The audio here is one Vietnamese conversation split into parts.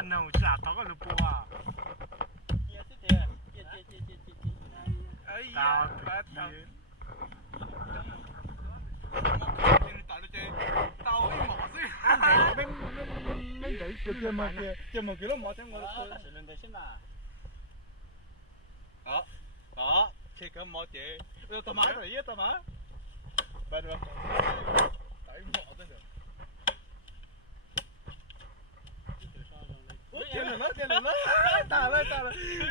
ăn đâu chả tao có lụp bùa tao tao ấy mỏ gì mình đấy kia mà nó mỏ thêm đó đó chỉ có mỏ chế tao má rồi tao má bên rồi tại mỏ thế rồi Cái này nó ta lên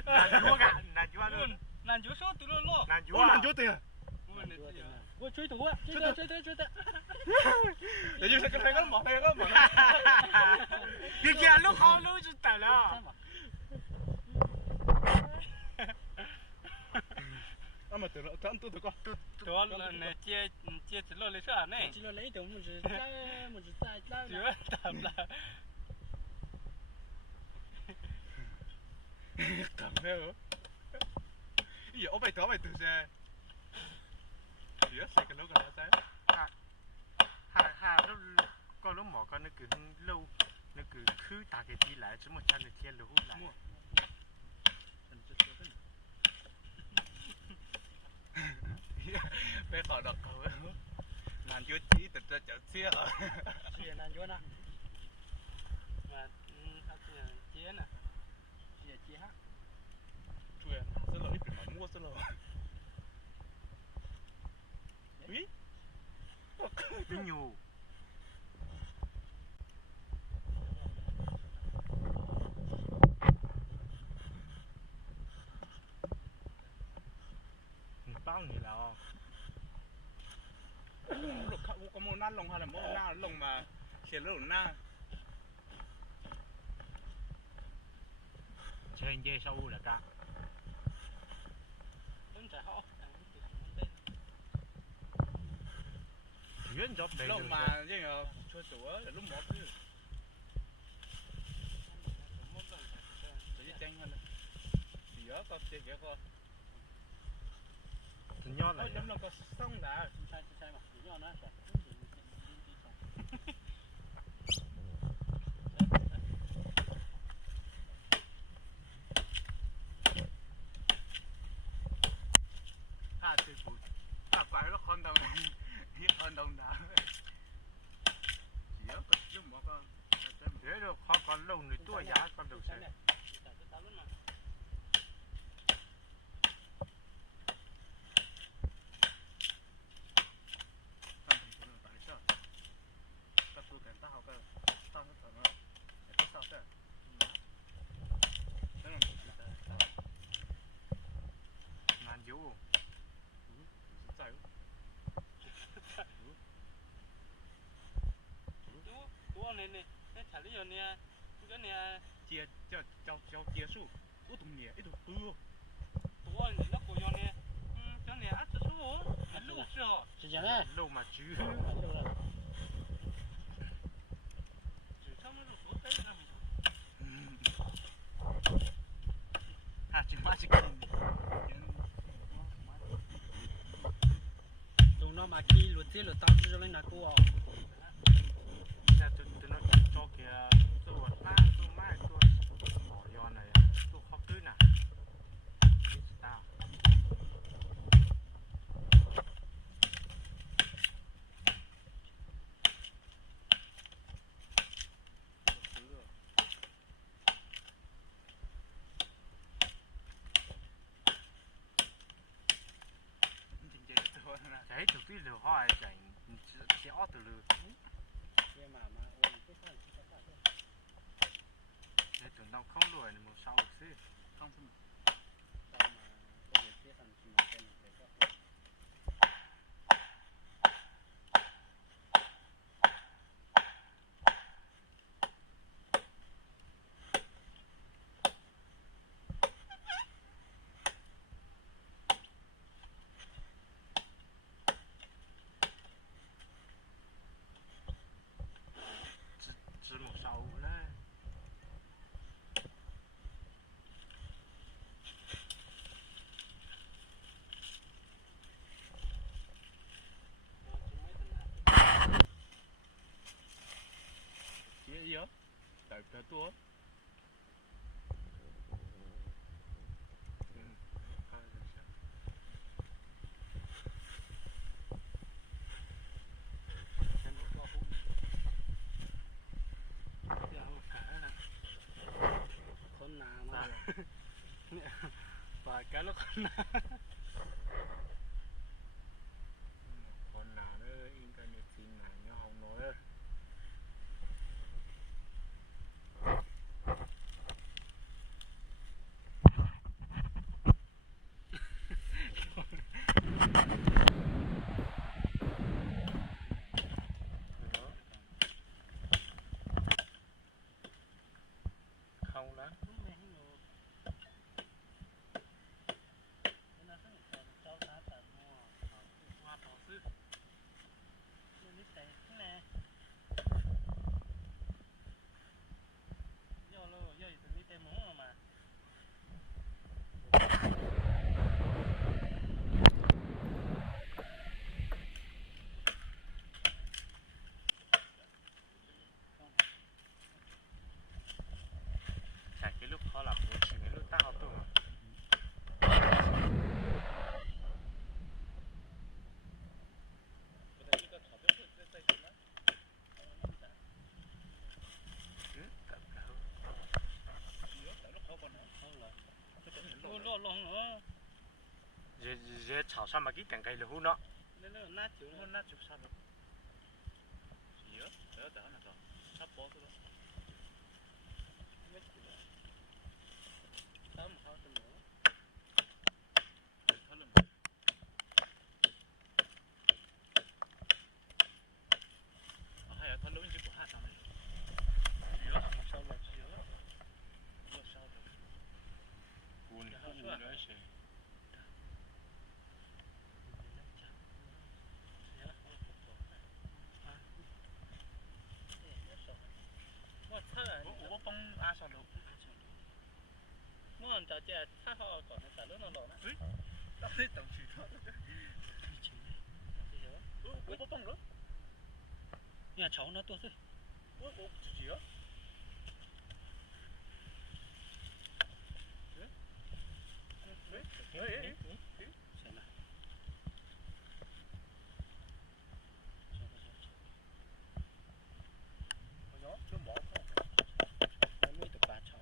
nàng chúa cả nàng chúa luôn nàng chúa số từ luôn luôn nàng chúa tiền我追毒啊！追的！你要食個睇嗰幕睇嗰幕，你見人碌口碌就得啦。啊嘛對了，咱都得個，多了那接起落来啥呢？接落来都么子在，绝打不啦。咁咩喎？咦，我咪對啫。Yes, cái lúc này sẽ ha có lúc mỏ con nó cứ lâu nó cứ khứ ta cái đi lại chứ một chân được thiên lũ lại bé khỏi đọc cầu nàng chúa chỉ từ ra chợ xe hả xe nàng chúa nè mà chia nè chia hát chuyện rất là ít mà mua rất là Ý Nó nhiều bao nhiêu là lúc có một nát lông hay là một nát lông mà xịt lỗ na chơi dê sâu là cả lúc mà như là cho chủ á là lúc một chứ chỉ tranh hơn chỉ nhớ có chơi kia coi thì nho là chấm nó có xong đã sai mà nho nó từ phụ quái nó con đâu này hiếp con đâu đã chỉ có chút một con thế rồi khó còn lâu nữa tua giá con đầu xe này thả lý nè cái nè chia cho chia số ủa tụi nè ít tụi tụi nó của nhau nè cho nè ăn số ăn lâu chưa chỉ chẳng lâu mà chứ chỉ xong nó số tới rồi chỉ má chỉ kinh tụi nó mà khi lụt thế lụt tao cho lên là cô tụi nó cho kìa tôi mai tôi bỏ giòn này tôi khó cứ nè tao đấy tụi tôi đều hỏi rằng sẽ ót từ lừa để tụi nó không lùi một sau được chứ không chỉ một sau đấy gì vậy? Tại tua và cái lúc còn nào nữa internet xin nào nhớ không nói không lắm cái lúc họ làm buổi chiều lúc tao tôi mà dễ炒上嘛cái cành cây là hú nó nát chịu sao được gì á đỡ đỡ là rồi sắp bó thôi hay là thằng lớn chỉ của hai thằng này sau là chịu buồn nữa chứ ủa bông a sao được mua anh cho chơi thay họ còn nó trả lúc nó lỗ nữa tao thấy tổng chỉ thôi ủa bông nữa nhà cháu nó tôi thôi ủa chỉ á xem nào nó bỏ nó mới được ba cháu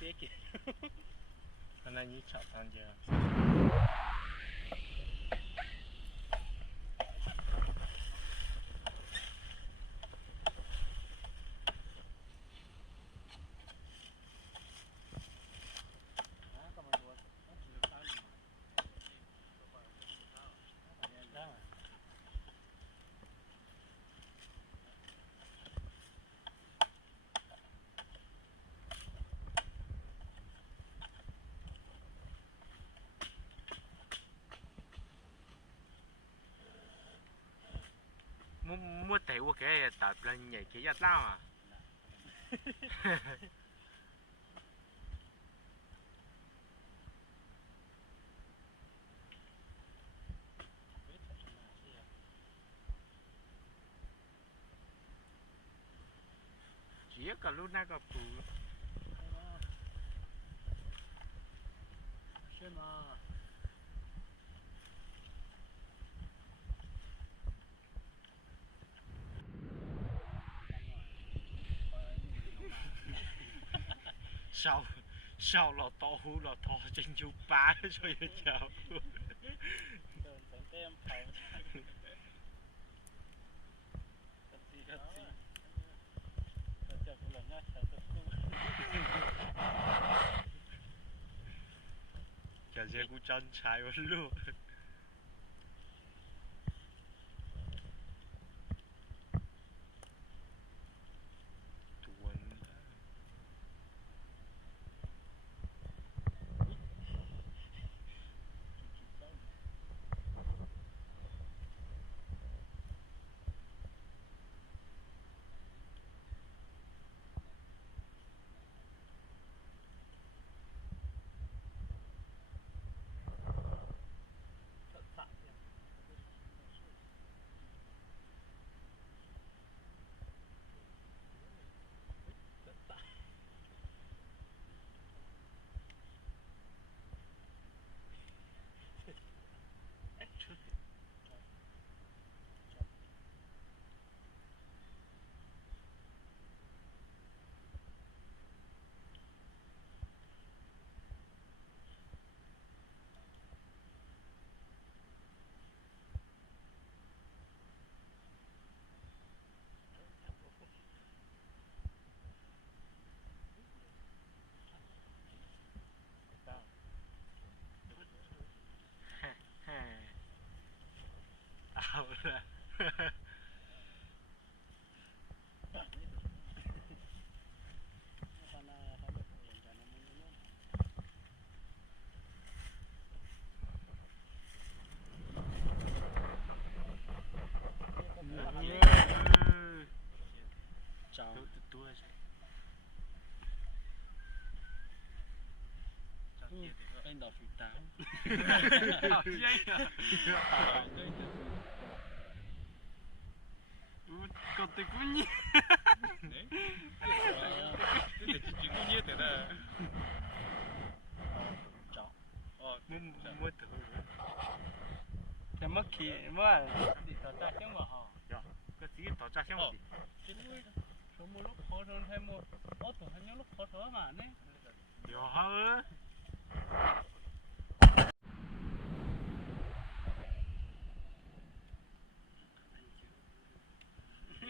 phía kìa hôm nay như chọn ăn giờ mua tiểu cái tập lên nhảy cái giật lao à chỉ có lúc nào có bù xem mà sau sau là to hú là to trên chú ba rồi chào đồn sáng tem phải chào xe của chân trái luôn 的，好香呀！我搞得过你，这得几公斤得了。哦，没得。怎么去嘛？你到家乡嘛哈？呀，个自己到家乡去。这个什么路考上才么？我都还有路考上嘛呢？聊好啊。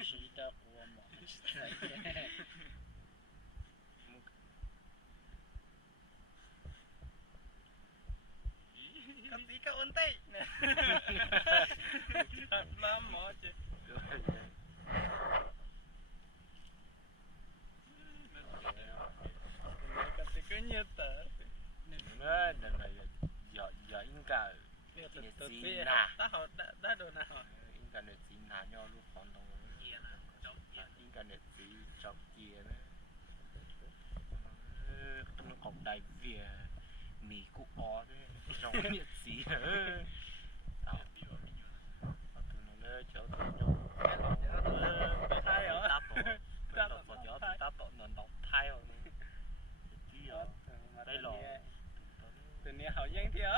是一道锅嘛？Ketika untai, lama aja. Ketika nyata. Nó đừng là giờ in cả tahu dah do nah. Internet sin nah nyo lu kon tong. Internet si chọc kia đó. Nó còn đại việt mì cú o đấy. Trong nhiệt gì nữa. Tao tụi nó lên chỗ tụi nó. Thay hả? Ta tổ nó đọc thay rồi. Chứ giờ đây là từ này hậu dân theo.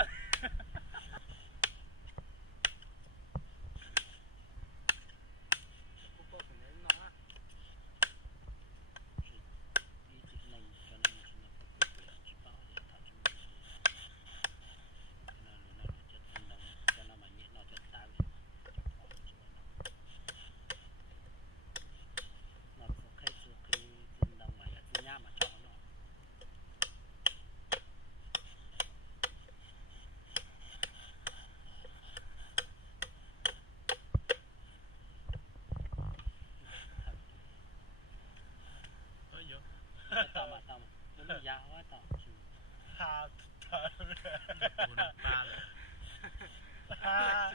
Tao mà nó già quá tao Ha, ta rồi. buồn ba rồi. Ha.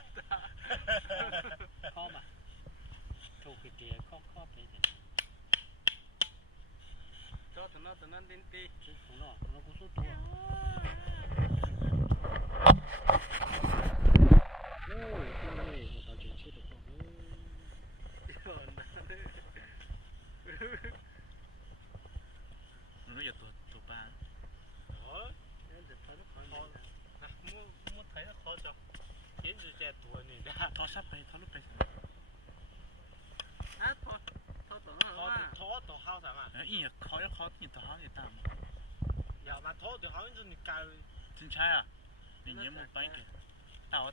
khó mà thu cái kia khó cái gì cho tụi nó đến tí chứ nó cũng số tuổi ôi tao chỉ chết được không Nó giờ tụi ba. Đó, em được thấy nó khó này. Muốn thấy nó khó cho. Kiến gì trẻ tuổi này đã. Thó sắpไปthó lúcไป à thôi tụi nó mà Thó tụi hao sao mà. ý là khó thì tao hỏi người ta mà. Dạ mà thó tụi hao như này cao. Chính xác à? Mình nhớ một bánh kìa. Tao